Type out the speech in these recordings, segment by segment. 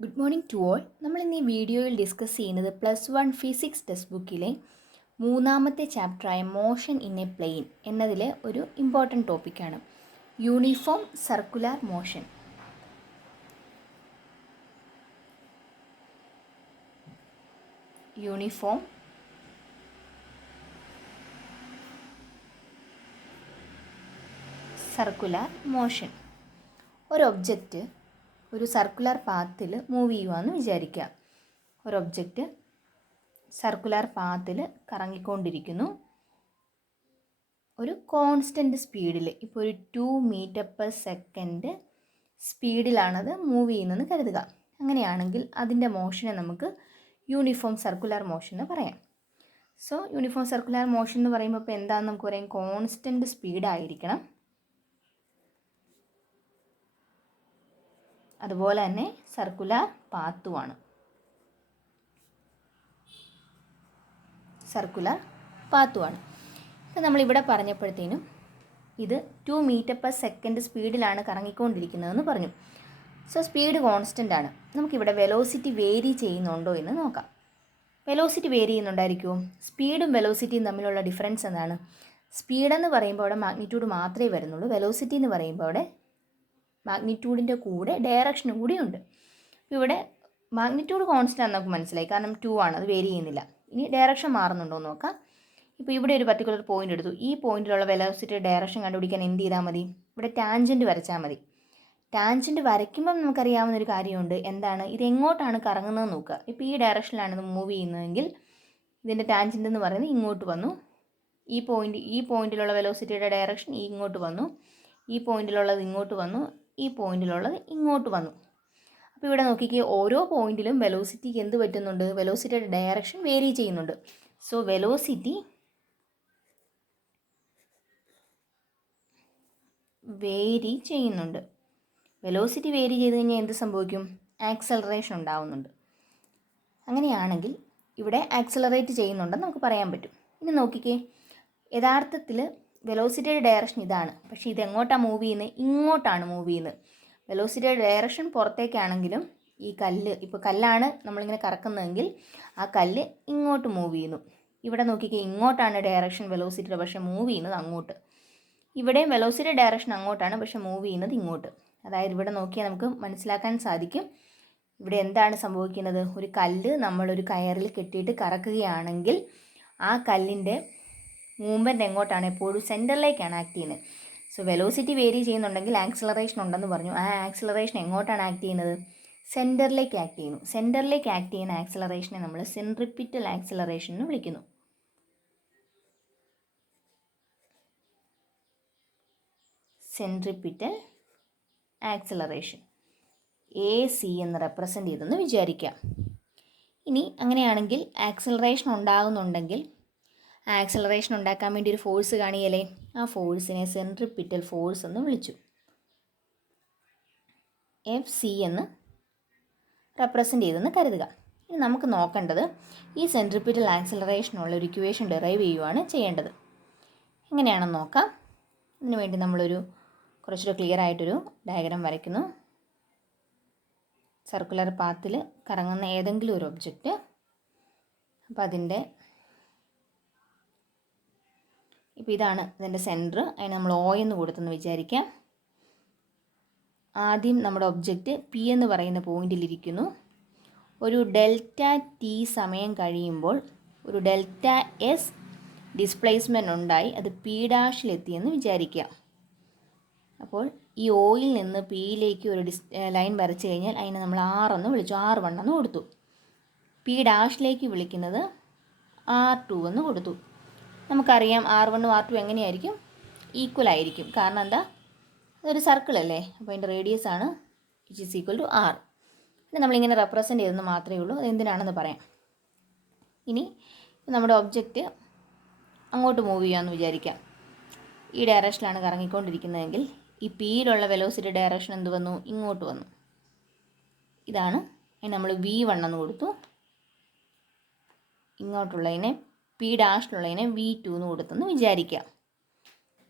Good morning to all. നമ്മൾ ഇന്ന് ഈ വീഡിയോയിൽ ഡിസ്കസ് ചെയ്യുന്നത് +1 ഫിസിക്സ് ടെക്സ്റ്റ് ബുക്കിലെ മൂന്നാമത്തെ ചാപ്റ്ററായ മോഷൻ ഇൻ എ പ്ലെയിൻ എന്നതിലെ ഒരു ഇമ്പോർട്ടൻറ്റ് ടോപ്പിക്കാണ് uniform circular motion. Uniform circular motion. ഒരു ഒബ്ജക്റ്റ് ഒരു സർക്കുലർ പാത്തിൽ മൂവ് ചെയ്യുകയെന്ന് വിചാരിക്കുക. ഒരു ഒബ്ജക്റ്റ് സർക്കുലർ പാത്തിൽ കറങ്ങിക്കൊണ്ടിരിക്കുന്നു. ഒരു കോൺസ്റ്റൻറ്റ് സ്പീഡിൽ, ഇപ്പോൾ ഒരു 2 മീറ്റർ/സെക്കൻഡ് സ്പീഡിലാണത് മൂവ് ചെയ്യുന്നതെന്ന് കരുതുക. അങ്ങനെയാണെങ്കിൽ അതിൻ്റെ മോഷനെ നമുക്ക് യൂണിഫോം സർക്കുലർ മോഷൻ എന്ന് പറയാം. സോ യൂണിഫോം സർക്കുലർ മോഷൻ എന്ന് പറയുമ്പോൾ ഇപ്പോൾ എന്താണെന്ന് നമുക്ക് പറയാം, കോൺസ്റ്റൻറ്റ് സ്പീഡായിരിക്കണം. അതുപോലെ തന്നെ സർക്കുലർ പാത്തുമാണ്. ഇപ്പം നമ്മളിവിടെ പറഞ്ഞപ്പോഴത്തേനും ഇത് 2 മീറ്റർ/സെക്കൻഡ് സ്പീഡിലാണ് കറങ്ങിക്കൊണ്ടിരിക്കുന്നതെന്ന് പറഞ്ഞു. സോ സ്പീഡ് കോൺസ്റ്റൻ്റ് ആണ്. നമുക്കിവിടെ വെലോസിറ്റി വേരി ചെയ്യുന്നുണ്ടോ എന്ന് നോക്കാം. വെലോസിറ്റി വേരി ചെയ്യുന്നുണ്ടായിരിക്കുമോ? സ്പീഡും വെലോസിറ്റിയും തമ്മിലുള്ള ഡിഫറൻസ് എന്താണ്? സ്പീഡെന്ന് പറയുമ്പോൾ അവിടെ മാഗ്നിറ്റ്യൂഡ് മാത്രമേ വരുന്നുള്ളൂ. വെലോസിറ്റി എന്ന് പറയുമ്പോൾ അവിടെ മാഗ്നിറ്റ്യൂഡിൻ്റെ കൂടെ ഡയറക്ഷനും കൂടി ഉണ്ട്. ഇവിടെ മാഗ്നിറ്റ്യൂഡ് കോൺസ്റ്റൻ്റ് നമുക്ക് മനസ്സിലായി, കാരണം 2 ആണ്, അത് വേരി ചെയ്യുന്നില്ല. ഇനി ഡയറക്ഷൻ മാറുന്നുണ്ടോ എന്ന് നോക്കാം. ഇപ്പോൾ ഇവിടെ ഒരു പർട്ടിക്കുലർ പോയിൻ്റ് എടുത്തു. ഈ പോയിന്റിലുള്ള വെലോസിറ്റി ഡയറക്ഷൻ കണ്ടുപിടിക്കാൻ എന്ത് ചെയ്താൽ മതി? ഇവിടെ ടാൻജൻറ്റ് വരച്ചാൽ മതി. ടാൻജൻറ്റ് വരയ്ക്കുമ്പം നമുക്കറിയാവുന്നൊരു കാര്യമുണ്ട്. എന്താണ്? ഇത് എങ്ങോട്ടാണ് കറങ്ങുന്നതെന്ന് നോക്കുക. ഇപ്പോൾ ഈ ഡയറക്ഷനിലാണ് ഇത് മൂവ് ചെയ്യുന്നതെങ്കിൽ ഇതിൻ്റെ ടാൻജൻറ്റ് എന്ന് പറയുന്നത് ഇങ്ങോട്ട് വന്നു. ഈ പോയിന്റിലുള്ള വെലോസിറ്റിയുടെ ഡയറക്ഷൻ ഇങ്ങോട്ട് വന്നു. ഈ പോയിന്റിലുള്ളത് ഇങ്ങോട്ട് വന്നു. ഈ പോയിന്റിലുള്ളത് ഇങ്ങോട്ട് വന്നു. അപ്പോൾ ഇവിടെ നോക്കിക്കേ, ഓരോ പോയിന്റിലും വെലോസിറ്റിക്ക് എന്ത് പറ്റുന്നുണ്ട്? വെലോസിറ്റിയുടെ ഡയറക്ഷൻ വേരി ചെയ്യുന്നുണ്ട്. സോ വെലോസിറ്റി വേരി ചെയ്യുന്നുണ്ട്. വെലോസിറ്റി വേരി ചെയ്ത് കഴിഞ്ഞാൽ എന്ത് സംഭവിക്കും? ആക്സലറേഷൻ ഉണ്ടാവുന്നുണ്ട്. അങ്ങനെയാണെങ്കിൽ ഇവിടെ ആക്സലറേറ്റ് ചെയ്യുന്നുണ്ടെന്ന് നമുക്ക് പറയാൻ പറ്റും. ഇനി നോക്കിക്കേ, യഥാർത്ഥത്തിൽ വെലോസിറ്റിയുടെ ഡയറക്ഷൻ ഇതാണ്, പക്ഷേ ഇത് എങ്ങോട്ടാണ് മൂവ് ചെയ്യുന്നത്? ഇങ്ങോട്ടാണ് മൂവ് ചെയ്യുന്നത്. വെലോസിറ്റിയുടെ ഡയറക്ഷൻ പുറത്തേക്കാണെങ്കിലും ഈ കല്ല്, ഇപ്പോൾ കല്ലാണ് നമ്മളിങ്ങനെ കറക്കുന്നതെങ്കിൽ ആ കല്ല് ഇങ്ങോട്ട് മൂവ് ചെയ്യുന്നു. ഇവിടെ നോക്കിക്കേ, ഇങ്ങോട്ടാണ് ഡയറക്ഷൻ വെലോസിറ്റിയുടെ, പക്ഷേ മൂവ് ചെയ്യുന്നത് അങ്ങോട്ട്. ഇവിടെയും വെലോസിറ്റിയുടെ ഡയറക്ഷൻ അങ്ങോട്ടാണ്, പക്ഷേ മൂവ് ചെയ്യുന്നത് ഇങ്ങോട്ട്. അതായത് ഇവിടെ നോക്കിയാൽ നമുക്ക് മനസ്സിലാക്കാൻ സാധിക്കും, ഇവിടെ എന്താണ് സംഭവിക്കുന്നത്? ഒരു കല്ല് നമ്മളൊരു കയറിൽ കെട്ടിയിട്ട് കറക്കുകയാണെങ്കിൽ ആ കല്ലിൻ്റെ മൂവ്മെൻറ്റ് എങ്ങോട്ടാണ്? എപ്പോഴും സെൻറ്ററിലേക്കാണ് ആക്ട് ചെയ്യുന്നത്. സോ വെലോസിറ്റി വേരി ചെയ്യുന്നുണ്ടെങ്കിൽ ആക്സിലറേഷൻ ഉണ്ടെന്ന് പറഞ്ഞു. ആ ആക്സിലറേഷൻ എങ്ങോട്ടാണ് ആക്ട് ചെയ്യുന്നത്? സെൻറ്ററിലേക്ക് ആക്ട് ചെയ്യുന്നു. സെൻറ്ററിലേക്ക് ആക്ട് ചെയ്യുന്ന ആക്സിലറേഷനെ നമ്മൾ സെൻട്രിപ്പിറ്റൽ ആക്സിലറേഷൻ എന്ന് വിളിക്കുന്നു. സെൻട്രിപ്പിറ്റൽ ആക്സിലറേഷൻ AC എന്ന് റെപ്രസെൻ്റ് ചെയ്തെന്ന് വിചാരിക്കാം. ഇനി അങ്ങനെയാണെങ്കിൽ ആക്സിലറേഷൻ ഉണ്ടാകുന്നുണ്ടെങ്കിൽ ആക്സിലറേഷൻ ഉണ്ടാക്കാൻ വേണ്ടി ഒരു ഫോഴ്സ് കാണിയല്ലേ? ആ ഫോഴ്സിനെ സെൻട്രിപ്പിറ്റൽ ഫോഴ്സ് എന്ന് വിളിച്ചു. FC എന്ന് റെപ്രസെൻ്റ് ചെയ്തെന്ന് കരുതുക. ഇനി നമുക്ക് നോക്കേണ്ടത് ഈ സെൻട്രിപ്പിറ്റൽ ആക്സിലറേഷനുള്ള ഒരു ഇക്വേഷൻ ഡെറൈവ് ചെയ്യുകയാണ് ചെയ്യേണ്ടത്. എങ്ങനെയാണെന്ന് നോക്കാം. അതിനു വേണ്ടി നമ്മളൊരു കുറച്ചുകൂടെ ക്ലിയർ ആയിട്ടൊരു ഡയഗ്രാം വരയ്ക്കുന്നു. സർക്കുലർ പാത്തിൽ കറങ്ങുന്ന ഏതെങ്കിലും ഒരു ഒബ്ജക്റ്റ്, അപ്പോൾ അതിൻ്റെ ഇപ്പോൾ ഇതാണ് ഇതിൻ്റെ സെൻറ്റർ. അതിന് നമ്മൾ O എന്ന് കൊടുത്തെന്ന് വിചാരിക്കാം. ആദ്യം നമ്മുടെ ഒബ്ജക്റ്റ് P എന്ന് പറയുന്ന പോയിന്റിലിരിക്കുന്നു. ഒരു ∆t സമയം കഴിയുമ്പോൾ ഒരു ∆s ഡിസ്പ്ലേസ്മെൻറ്റ് ഉണ്ടായി, അത് P' എത്തിയെന്ന് വിചാരിക്കുക. അപ്പോൾ ഈ Oയിൽ നിന്ന് Pയിലേക്ക് ഒരു ലൈൻ വരച്ച് കഴിഞ്ഞാൽ അതിനെ നമ്മൾ R എന്ന് വിളിച്ചു, R1 എന്ന് കൊടുത്തു. P' വിളിക്കുന്നത് R2 എന്ന് കൊടുത്തു. നമുക്കറിയാം R1 R2 എങ്ങനെയായിരിക്കും? ഈക്വൽ ആയിരിക്കും. കാരണം എന്താ? അതൊരു സർക്കിളല്ലേ, അപ്പോൾ അതിൻ്റെ റേഡിയസ് ആണ് which is equal to R. പിന്നെ നമ്മളിങ്ങനെ റെപ്രസെൻ്റ് ചെയ്തെന്ന് മാത്രമേ ഉള്ളൂ. അതെന്തിനാണെന്ന് പറയാം. ഇനി നമ്മുടെ ഒബ്ജക്റ്റ് അങ്ങോട്ട് മൂവ് ചെയ്യാമെന്ന് വിചാരിക്കാം. ഈ ഡയറക്ഷനിലാണ് കറങ്ങിക്കൊണ്ടിരിക്കുന്നതെങ്കിൽ ഈ Pയിലുള്ള വെലോസിറ്റി ഡയറക്ഷൻ എന്ത് വന്നു? ഇങ്ങോട്ട് വന്നു. ഇതാണ്. അതിന് നമ്മൾ V1 എന്ന് കൊടുത്തു. ഇങ്ങോട്ടുള്ളതിനെ P' V2 എന്ന് കൊടുത്തെന്ന് വിചാരിക്കാം.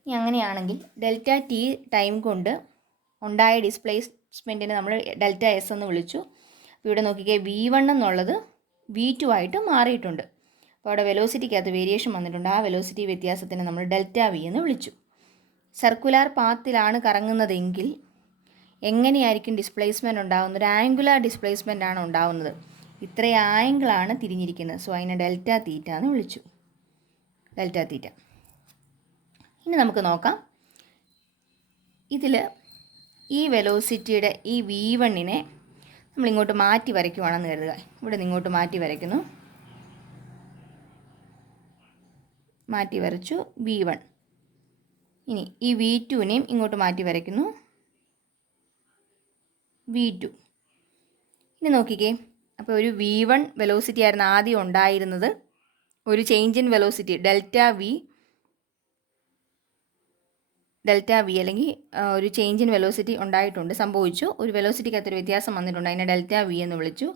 ഇനി അങ്ങനെയാണെങ്കിൽ ∆t ടൈം കൊണ്ട് ഉണ്ടായ ഡിസ്പ്ലേസ്മെൻറ്റിനെ നമ്മൾ ∆s എന്ന് വിളിച്ചു. അപ്പോൾ ഇവിടെ നോക്കിക്കേ V1 എന്നുള്ളത് V2 ആയിട്ട് മാറിയിട്ടുണ്ട്. അപ്പോൾ അവിടെ വെലോസിറ്റിക്കകത്ത് വേരിയേഷൻ വന്നിട്ടുണ്ട്. ആ വെലോസിറ്റി വ്യത്യാസത്തിന് നമ്മൾ ഡെൽറ്റ വി എന്ന് വിളിച്ചു. സർക്കുലാർ പാത്തിലാണ് കറങ്ങുന്നതെങ്കിൽ എങ്ങനെയായിരിക്കും ഡിസ്പ്ലേസ്മെൻറ്റ് ഉണ്ടാകുന്നത്? ഒരു ആംഗുലാർ ഡിസ്പ്ലേസ്മെൻ്റ് ആണ് ഉണ്ടാകുന്നത്. ഇത്രയും ആംഗിളാണ് തിരിഞ്ഞിരിക്കുന്നത്. സോ അതിനെ ഡെൽറ്റ തീറ്റ എന്ന് വിളിച്ചു. ഡെൽറ്റ തീറ്റ. ഇനി നമുക്ക് നോക്കാം. ഇതിൽ ഈ വെലോസിറ്റിയുടെ ഈ V1നെ നമ്മളിങ്ങോട്ട് മാറ്റി വരയ്ക്കുവാണെന്ന് കരുതുക. ഇവിടെ നിന്ന് ഇങ്ങോട്ട് മാറ്റി വരയ്ക്കുന്നു. മാറ്റി വരച്ചു V1. ഇനി ഈ V2നെയും ഇങ്ങോട്ട് മാറ്റി വരയ്ക്കുന്നു V2. ഇനി നോക്കിക്കേ. അപ്പോൾ ഒരു V1 വെലോസിറ്റി ആയിരുന്നു ആദ്യം ഉണ്ടായിരുന്നത്. ഒരു change in velocity delta V അല്ലെങ്കിൽ ഒരു ചേഞ്ച് ഇൻ വെലോസിറ്റി ഉണ്ടായിട്ടുണ്ട്, സംഭവിച്ചു. ഒരു വെലോസിറ്റിക്കകത്തൊരു വ്യത്യാസം വന്നിട്ടുണ്ട്. അതിനെ ഡെൽറ്റ വി എന്ന് വിളിച്ചു.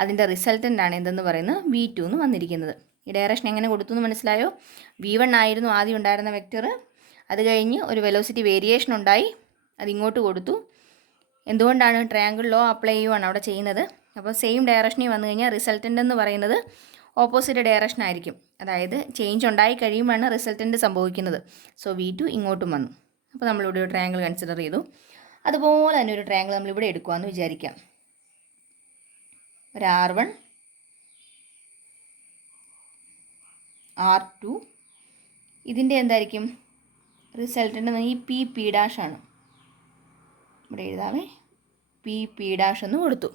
അതിൻ്റെ റിസൾട്ടൻ്റ് ആണ് എന്തെന്ന് പറയുന്നത് V2 എന്ന് വന്നിരിക്കുന്നത്. ഈ ഡയറക്ഷൻ എങ്ങനെ കൊടുത്തു എന്ന് മനസ്സിലായോ? V1 ആയിരുന്നു ആദ്യം ഉണ്ടായിരുന്ന വെക്റ്റർ. അത് കഴിഞ്ഞ് ഒരു വെലോസിറ്റി വേരിയേഷൻ ഉണ്ടായി, അതിങ്ങോട്ട് കൊടുത്തു. എന്തുകൊണ്ടാണ്? ട്രയാങ്കിൾ ലോ അപ്ലൈ ചെയ്യുവാണ് അവിടെ ചെയ്യുന്നത്. അപ്പോൾ സെയിം ഡയറക്ഷനിൽ വന്നു കഴിഞ്ഞാൽ റിസൾട്ടൻ്റ് എന്ന് പറയുന്നത് ഓപ്പോസിറ്റ് ഡയറക്ഷൻ ആയിരിക്കും. അതായത് ചേഞ്ച് ഉണ്ടായി കഴിയുമ്പോഴാണ് റിസൾട്ടൻ്റ് സംഭവിക്കുന്നത്. സോ V2 ഇങ്ങോട്ടും വന്നു. അപ്പോൾ നമ്മളിവിടെ ഒരു ട്രയാങ്കിൾ കൺസിഡർ ചെയ്തു. അതുപോലെ തന്നെ ഒരു ട്രയാങ്കിൾ നമ്മളിവിടെ എടുക്കുകയെന്ന് വിചാരിക്കാം. ഒരു R1 R2. ഇതിൻ്റെ എന്തായിരിക്കും റിസൾട്ടൻ്റ്? ഈ P ഡാഷാണ്. ഇവിടെ എഴുതാമേ. P ഡാഷ് എന്ന് കൊടുത്തു.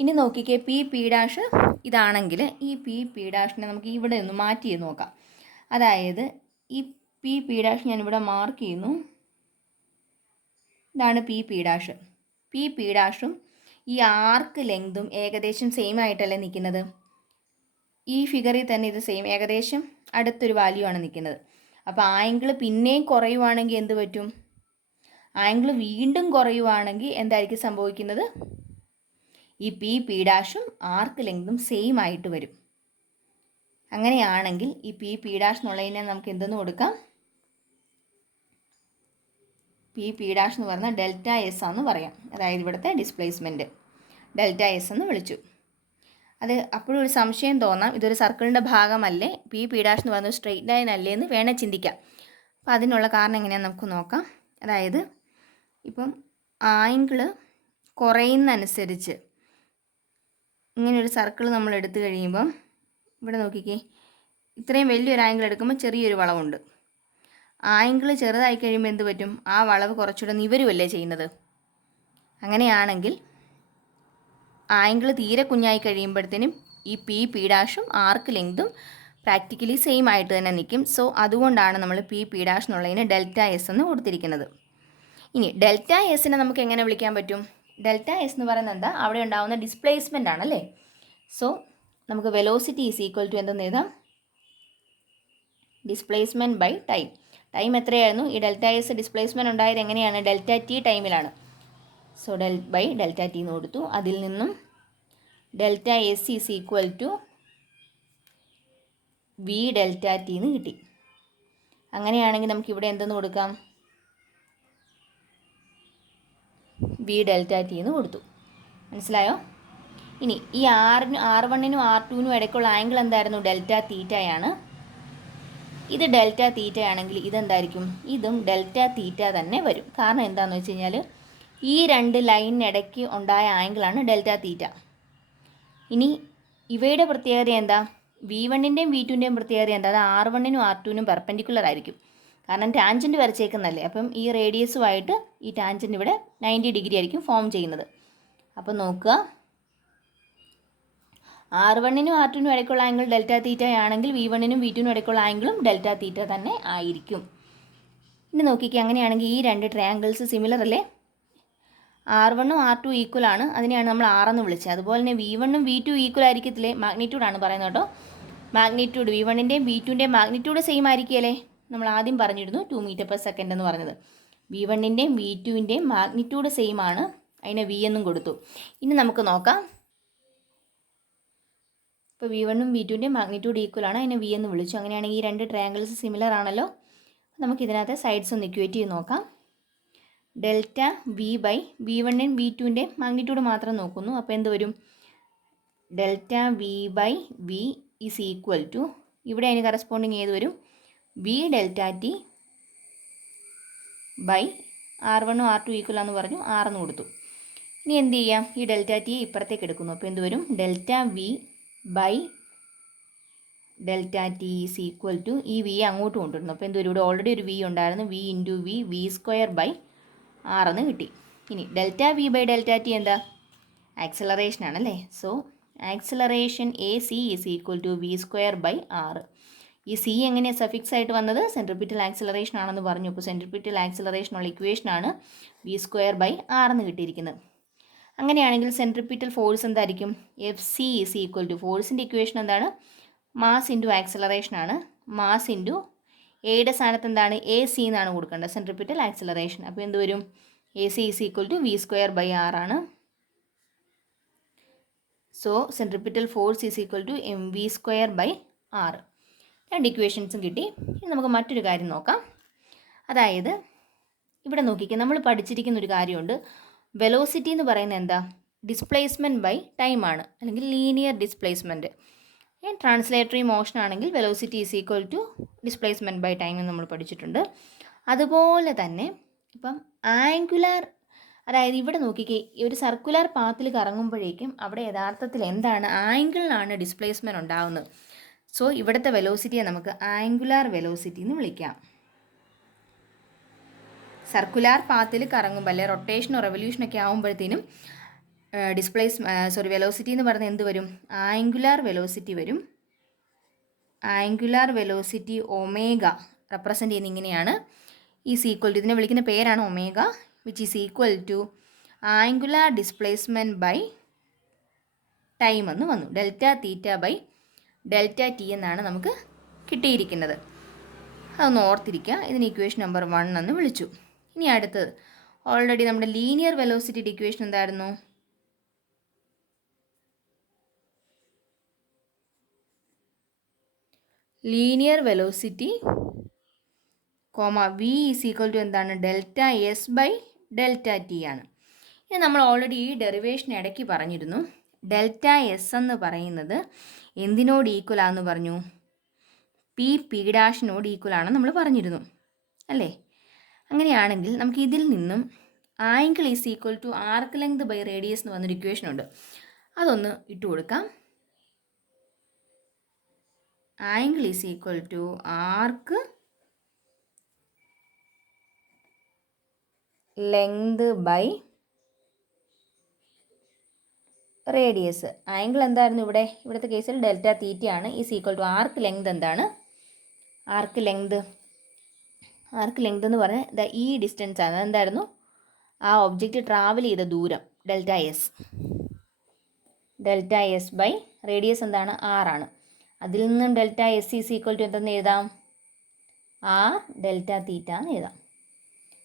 ഇനി നോക്കിക്കേ, P ഡാഷ് ഇതാണെങ്കിൽ ഈ P ഡാഷിനെ നമുക്ക് ഇവിടെ ഒന്ന് മാറ്റി ചെയ്ത് നോക്കാം. അതായത് ഈ P ഡാഷ് ഞാനിവിടെ മാർക്ക് ചെയ്യുന്നു. ഇതാണ് P ഡാഷ്. P ഡാഷും ഈ ആർക്ക് ലെങ്തും ഏകദേശം സെയിം ആയിട്ടല്ലേ നിൽക്കുന്നത്? ഈ ഫിഗറിൽ തന്നെ ഇത് സെയിം, ഏകദേശം അടുത്തൊരു വാല്യൂ ആണ് നിൽക്കുന്നത്. അപ്പോൾ ആംഗിൾ പിന്നെയും കുറയുവാണെങ്കിൽ എന്ത് പറ്റും? ആംഗിൾ വീണ്ടും കുറയുവാണെങ്കിൽ എന്തായിരിക്കും സംഭവിക്കുന്നത്? ഈ P ഡാഷും ആർക്ക് ലെങ്തും സെയിം ആയിട്ട് വരും. അങ്ങനെയാണെങ്കിൽ ഈ P ഡാഷ് എന്നുള്ളതിനെ നമുക്ക് എന്തെന്ന് കൊടുക്കാം? P ഡാഷ് എന്ന് പറഞ്ഞാൽ ഡെൽറ്റ എസ് ആണെന്ന് പറയാം. അതായത് ഇവിടുത്തെ ഡിസ്പ്ലേസ്മെൻറ്റ് ഡെൽറ്റ എസ് എന്ന് വിളിച്ചു. അത് അപ്പോഴും ഒരു സംശയം തോന്നാം, ഇതൊരു സർക്കിളിൻ്റെ ഭാഗമല്ലേ, P ഡാഷ് എന്ന് പറയുന്നത് സ്ട്രെയിറ്റ് ലൈൻ അല്ലേ എന്ന് വേണേൽ ചിന്തിക്കാം. അപ്പോൾ അതിനുള്ള കാരണം എങ്ങനെയാണെന്ന് നമുക്ക് നോക്കാം. അതായത് ഇപ്പം ആംഗിൾ കുറയുന്നതനുസരിച്ച് ഇങ്ങനെയൊരു സർക്കിൾ നമ്മൾ എടുത്തു കഴിയുമ്പം ഇവിടെ നോക്കിക്കേ, ഇത്രയും വലിയൊരു ആംഗിൾ എടുക്കുമ്പോൾ ചെറിയൊരു വളവുണ്ട്. ആംഗിൾ ചെറുതായി കഴിയുമ്പോൾ എന്ത് പറ്റും? ആ വളവ് കുറച്ചുകൂടെ നിവരുമല്ലേ ചെയ്യുന്നത്. അങ്ങനെയാണെങ്കിൽ ആംഗിൾ തീരെ കുഞ്ഞായി കഴിയുമ്പോഴത്തേനും ഈ P ഡാഷും ആർക്ക് ലെങ്തും പ്രാക്ടിക്കലി സെയിം ആയിട്ട് തന്നെ നിൽക്കും. സോ അതുകൊണ്ടാണ് നമ്മൾ P ഡാഷ് എന്നുള്ളതിന് ഡെൽറ്റ എസ് എന്ന് കൊടുത്തിരിക്കുന്നത്. ഇനി ഡെൽറ്റ എസിനെ നമുക്ക് എങ്ങനെ വിളിക്കാൻ പറ്റും? ഡെൽറ്റ എസ് എന്ന് പറയുന്നത് എന്താ? അവിടെ ഉണ്ടാകുന്ന ഡിസ്പ്ലേസ്മെൻ്റ് ആണല്ലേ. സോ നമുക്ക് വെലോസിറ്റി ഈസ് ഈക്വൽ ടു എന്തെന്ന് എഴുതാം? Displacement by time. ടൈം എത്രയായിരുന്നു? ഈ ഡെൽറ്റ എസ് ഡിസ്പ്ലേസ്മെൻറ്റ് ഉണ്ടായത് എങ്ങനെയാണ്? ഡെൽറ്റ ടി ടൈമിലാണ്. സോ ഡെൽറ്റ ടി എന്ന് കൊടുത്തു. അതിൽ നിന്നും delta S is equal to V delta T എന്ന് കിട്ടി. അങ്ങനെയാണെങ്കിൽ നമുക്ക് ഇവിടെ എന്തെന്ന് കൊടുക്കാം? വി ഡെൽറ്റ ടി എന്ന് കൊടുത്തു. മനസ്സിലായോ? ഇനി ഈ R1നും R2നും ഇടയ്ക്കുള്ള ആംഗിൾ എന്തായിരുന്നു? ഡെൽറ്റ തീറ്റയാണ്. ഇത് ഡെൽറ്റ തീറ്റയാണെങ്കിൽ ഇതെന്തായിരിക്കും? ഇതും ഡെൽറ്റ തീറ്റ തന്നെ വരും. കാരണം എന്താണെന്ന് വെച്ച് കഴിഞ്ഞാൽ ഈ രണ്ട് ലൈനിനിടയ്ക്ക് ഉണ്ടായ ആംഗിളാണ് ഡെൽറ്റ തീറ്റ. ഇനി ഇവയുടെ പ്രത്യേകത എന്താ? V1ൻ്റെയും V2ൻ്റെയും പ്രത്യേകത എന്താ? അത് R1നും R2നും പെർപെൻഡിക്കുലർ ആയിരിക്കും. കാരണം ടാൻജൻറ്റ് വരച്ചേക്കുന്നല്ലേ. അപ്പം ഈ റേഡിയസുമായിട്ട് ഈ ടാൻജൻറ്റ് ഇവിടെ 90 ഡിഗ്രി ആയിരിക്കും ഫോം ചെയ്യുന്നത്. അപ്പം നോക്കുക, R1നും R2നും ഇടയ്ക്കുള്ള ആംഗിൾ ഡെൽറ്റ തീറ്റ ആണെങ്കിൽ V1നും V2നും ഇടയ്ക്കുള്ള ആംഗിളും ഡെൽറ്റ തീറ്റ തന്നെ ആയിരിക്കും. ഇനി നോക്കിക്കുക, അങ്ങനെയാണെങ്കിൽ ഈ രണ്ട് ട്രയാങ്കിൾസ് സിമിലർ അല്ലേ? R1ഉം R2 ഈക്വൽ ആണ്, അതിനെയാണ് നമ്മൾ R എന്ന് വിളിച്ചത്. അതുപോലെ തന്നെ V1ഉം V2 ഈക്വൽ ആയിരിക്കത്തില്ലേ? മാഗ്നിറ്റ്യൂഡാണ് പറയുന്നത് കേട്ടോ. മാഗ്നിറ്റ്യൂഡ് V1ൻ്റെയും V2ൻ്റെയും മാഗ്നിറ്റ്യൂഡ് സെയിം ആയിരിക്കുകയല്ലേ? നമ്മൾ ആദ്യം പറഞ്ഞിരുന്നു 2 മീറ്റർ പെർ സെക്കൻഡ് എന്ന് പറഞ്ഞത്. V1ൻ്റെയും V2ൻ്റെയും മാഗ്നിറ്റ്യൂഡ് സെയിം ആണ്, അതിനെ V എന്നും കൊടുത്തു. ഇനി നമുക്ക് നോക്കാം. ഇപ്പോൾ V1ഉം V2ൻ്റെയും മാഗ്നിറ്റ്യൂഡ് ഈക്വൽ ആണ്, അതിനെ V എന്ന് വിളിച്ചു. അങ്ങനെയാണെങ്കിൽ ഈ രണ്ട് ട്രയാങ്കിൾസ് സിമിലർ ആണല്ലോ. നമുക്ക് ഇതിനകത്ത് സൈഡ്സ് ഒന്ന് ഇക്വേറ്റ് ചെയ്ത് നോക്കാം. Delta V by V1 V2 magnitude മാത്രം നോക്കുന്നു. അപ്പോൾ എന്ത് വരും? Delta V by V is equal to, ഇവിടെ അതിന് കറസ്പോണ്ടിങ് ഏത് വരും? V delta T by R1 R2 equal ആണെന്ന് പറഞ്ഞു, R എന്ന് കൊടുത്തു. ഇനി എന്ത് ചെയ്യാം? ഈ ഡെൽറ്റ ടിയെ ഇപ്പുറത്തേക്ക് എടുക്കുന്നു. അപ്പോൾ എന്ത് വരും? Delta V by delta T is equal to, ഈ വി അങ്ങോട്ട് കൊണ്ടുവരുന്നു. അപ്പോൾ എന്ത് വരും? ഇവിടെ ഓൾറെഡി ഒരു വി ഉണ്ടായിരുന്നു, V into V, V square by R എന്ന് കിട്ടി. ഇനി delta V by delta T എന്താ? ആക്സിലറേഷൻ ആണല്ലേ. So acceleration A C is equal to V square by R. ഈ സി എങ്ങനെയാണ് സഫിക്സ് ആയിട്ട് വന്നത്? സെൻട്രിപിറ്റൽ ആക്സിലറേഷൻ ആണെന്ന് പറഞ്ഞു. അപ്പോൾ സെൻട്രിപിറ്റൽ ആക്സിലറേഷനുള്ള ഇക്വേഷനാണ് വി സ്ക്വയർ ബൈ ആർ എന്ന് കിട്ടിയിരിക്കുന്നത്. അങ്ങനെയാണെങ്കിൽ സെൻട്രിപിറ്റൽ ഫോഴ്സ് എന്തായിരിക്കും? F C is equal to, ഫോഴ്സിൻ്റെ ഇക്വേഷൻ എന്താണ്? മാസ് ഇൻറ്റു ആക്സിലറേഷൻ ആണ്. മാസ് ഇൻറ്റു എയുടെ സ്ഥാനത്ത് എന്താണ്? എ സി എന്നാണ് കൊടുക്കേണ്ടത്, സെൻട്രിപിറ്റൽ ആക്സിലറേഷൻ. അപ്പോൾ എന്ത് വരും? A C is equal to V square by R ആണ്. So centripetal force is equal to M V square by R. രണ്ട് ഇക്വേഷൻസും കിട്ടി. ഇനി നമുക്ക് മറ്റൊരു കാര്യം നോക്കാം. അതായത് ഇവിടെ നോക്കിക്കുക, നമ്മൾ പഠിച്ചിരിക്കുന്ന ഒരു കാര്യമുണ്ട്. വെലോസിറ്റി എന്ന് പറയുന്നത് എന്താ? ഡിസ്പ്ലേസ്മെൻറ്റ് ബൈ ടൈം ആണ്, അല്ലെങ്കിൽ ലീനിയർ ഡിസ്പ്ലേസ്മെൻറ്റ്. ട്രാൻസ്ലേറ്ററി മോഷൻ ആണെങ്കിൽ velocity is equal to displacement by time എന്ന് നമ്മൾ പഠിച്ചിട്ടുണ്ട്. അതുപോലെ തന്നെ ഇപ്പം ആംഗുലാർ, അതായത് ഇവിടെ നോക്കിക്കേ, ഒരു സർക്കുലർ പാത്തിൽ കറങ്ങുമ്പോഴേക്കും അവിടെ യഥാർത്ഥത്തിൽ എന്താണ്? ആംഗിളിലാണ് ഡിസ്പ്ലേസ്മെൻറ്റ് ഉണ്ടാകുന്നത്. സോ ഇവിടുത്തെ വെലോസിറ്റിയെ നമുക്ക് ആംഗുലാർ വെലോസിറ്റി എന്ന് വിളിക്കാം. സർക്കുലാർ പാത്തിൽ കറങ്ങുമ്പോൾ, അല്ലെ റൊട്ടേഷനോ റെവല്യൂഷനോ ഒക്കെ ആകുമ്പോഴത്തേനും വെലോസിറ്റി എന്ന് പറയുന്നത് എന്ത് വരും? ആംഗുലാർ വെലോസിറ്റി വരും. ആംഗുലാർ വെലോസിറ്റി ഒമേഗ റെപ്രസെൻറ്റ് ചെയ്യുന്ന ഇങ്ങനെയാണ്. ഈസ് ഈക്വൽ ടു, ഇതിനെ വിളിക്കുന്ന പേരാണ് omega, which is equal to angular displacement by time എന്ന് വന്നു. Delta theta by delta T എന്നാണ് നമുക്ക് കിട്ടിയിരിക്കുന്നത്. അതൊന്ന് ഓർത്തിരിക്കുക. ഇതിന് ഇക്വേഷൻ നമ്പർ 1 എന്ന് വിളിച്ചു. ഇനി അടുത്തത്, ഓൾറെഡി നമ്മുടെ ലീനിയർ വെലോസിറ്റിയുടെ ഇക്വേഷൻ എന്തായിരുന്നു? Linear velocity V is equal to എന്താണ്? Delta S by delta T ആണ്. ഇനി നമ്മൾ ഓൾറെഡി ഈ ഡെറിവേഷൻ ഇടയ്ക്ക് പറഞ്ഞിരുന്നു. ഡെൽറ്റ എസ് എന്ന് പറയുന്നത് എന്തിനോട് ഈക്വൽ ആണെന്ന് പറഞ്ഞു? പി ഡാഷിനോട് ഈക്വൽ ആണെന്ന് നമ്മൾ പറഞ്ഞിരുന്നു അല്ലേ? അങ്ങനെയാണെങ്കിൽ നമുക്ക് ഇതിൽ നിന്നും angle is equal to arc length by radius എന്ന് പറഞ്ഞൊരു ഇക്വേഷൻ ഉണ്ട്. അതൊന്ന് ഇട്ട് കൊടുക്കാം. Angle is equal to arc length by radius. Angle എന്തായിരുന്നു ഇവിടുത്തെ കേസിൽ? ഡെൽറ്റ തീറ്റയാണ്. Is equal to arc length എന്താണ്? ആർക്ക് ലെങ്ത് എന്ന് പറഞ്ഞാൽ ഈ ഡിസ്റ്റൻസ് ആണ്. എന്തായിരുന്നു? ആ ഒബ്ജക്റ്റ് ട്രാവൽ ചെയ്ത ദൂരം, ഡെൽറ്റ എസ് ബൈ റേഡിയസ് എന്താണ്? ആറാണ്. അതിൽ നിന്നും delta S is equal to എന്തെന്ന് എഴുതാം? ആർ ഡെൽറ്റ തീറ്റ എന്ന് എഴുതാം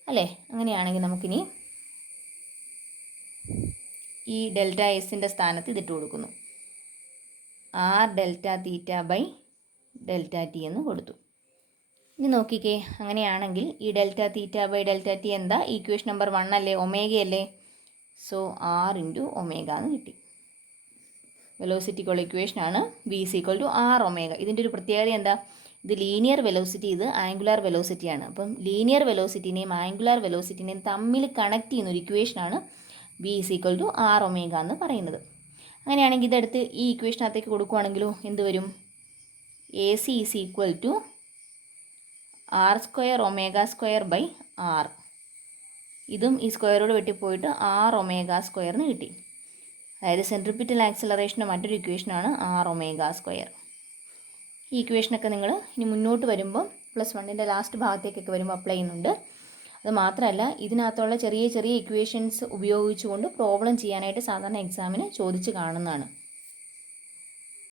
അല്ലേ? അങ്ങനെയാണെങ്കിൽ നമുക്കിനി ഈ ഡെൽറ്റ എസിൻ്റെ സ്ഥാനത്ത് ഇതിട്ട് കൊടുക്കുന്നു. R delta theta by delta T എന്ന് കൊടുത്തു. ഇനി നോക്കിക്കേ, അങ്ങനെയാണെങ്കിൽ ഈ delta theta by delta T എന്താ? ഇക്വേഷൻ നമ്പർ 1 അല്ലേ? ഒമേഗയല്ലേ? സോ ആർ ഇൻറ്റു ഒമേഗ എന്ന് കിട്ടി. വെലോസിറ്റിക്കുള്ള ഇക്വേഷനാണ് V is equal to R omega. ഇതിൻ്റെ ഒരു പ്രത്യേകത എന്താ? ഇത് ലീനിയർ വെലോസിറ്റി, ഇത് ആംഗുലാർ വെലോസിറ്റിയാണ്. അപ്പം ലീനിയർ വെലോസിറ്റിനെയും ആംഗുലാർ വെലോസിറ്റിനെയും തമ്മിൽ കണക്ട് ചെയ്യുന്ന ഒരു ഇക്വേഷനാണ് V is equal to R omega എന്ന് പറയുന്നത്. അങ്ങനെയാണെങ്കിൽ ഇതെടുത്ത് ഈ ഇക്വേഷനകത്തേക്ക് കൊടുക്കുകയാണെങ്കിലോ എന്ത് വരും? A C is equal to R square omega square by R. ഇതും ഈ സ്ക്വയറോട് വെട്ടിപ്പോയിട്ട് ആർ ഒമേഗ സ്ക്വയറിന് കിട്ടി. അതായത് സെൻട്രിപിറ്റൽ ആക്സിലറേഷൻ്റെ മറ്റൊരു ഇക്വേഷനാണ് ആർ ഒമേഗ സ്ക്വയർ. ഈ ഇക്വേഷനൊക്കെ നിങ്ങൾ ഇനി മുന്നോട്ട് വരുമ്പോൾ +1 ലാസ്റ്റ് ഭാഗത്തേക്കൊക്കെ വരുമ്പോൾ അപ്ലൈ ചെയ്യുന്നുണ്ട്. അത് മാത്രമല്ല, ഇതിനകത്തുള്ള ചെറിയ ചെറിയ ഇക്വേഷൻസ് ഉപയോഗിച്ചുകൊണ്ട് പ്രോബ്ലം ചെയ്യാനായിട്ട് സാധാരണ എക്സാമിന് ചോദിച്ച് കാണുന്നതാണ്.